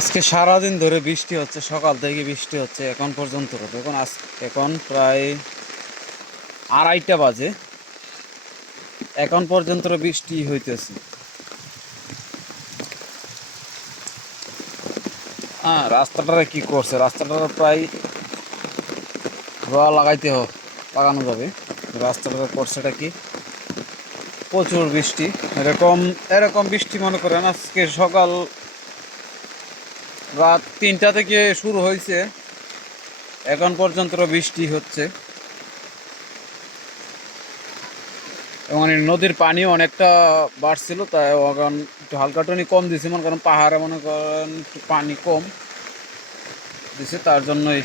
আজকে সারাদিন ধরে বৃষ্টি হচ্ছে, সকাল থেকে বৃষ্টি হচ্ছে এখন পর্যন্ত। দেখুন এখন প্রায় 2:30 বাজে, এখন পর্যন্ত বৃষ্টি হইতেছে। হ্যাঁ, রাস্তাটা কি করছে, রাস্তাটা প্রায় রোয়া লাগানো যাবে। রাস্তাটা করছেটা কি, প্রচুর বৃষ্টি। এরকম এরকম বৃষ্টি মনে করেন আজকে সকাল রাত 3টা থেকে শুরু হয়েছে, এখন পর্যন্ত বৃষ্টি হচ্ছে। এবং নদীর পানিও অনেকটা বাড়ছিল, তাই এখন একটু হালকা টনি কম দিছে, মনে করেন পাহাড়ে মনে করেন একটু পানি কম দিছে, তার জন্যই।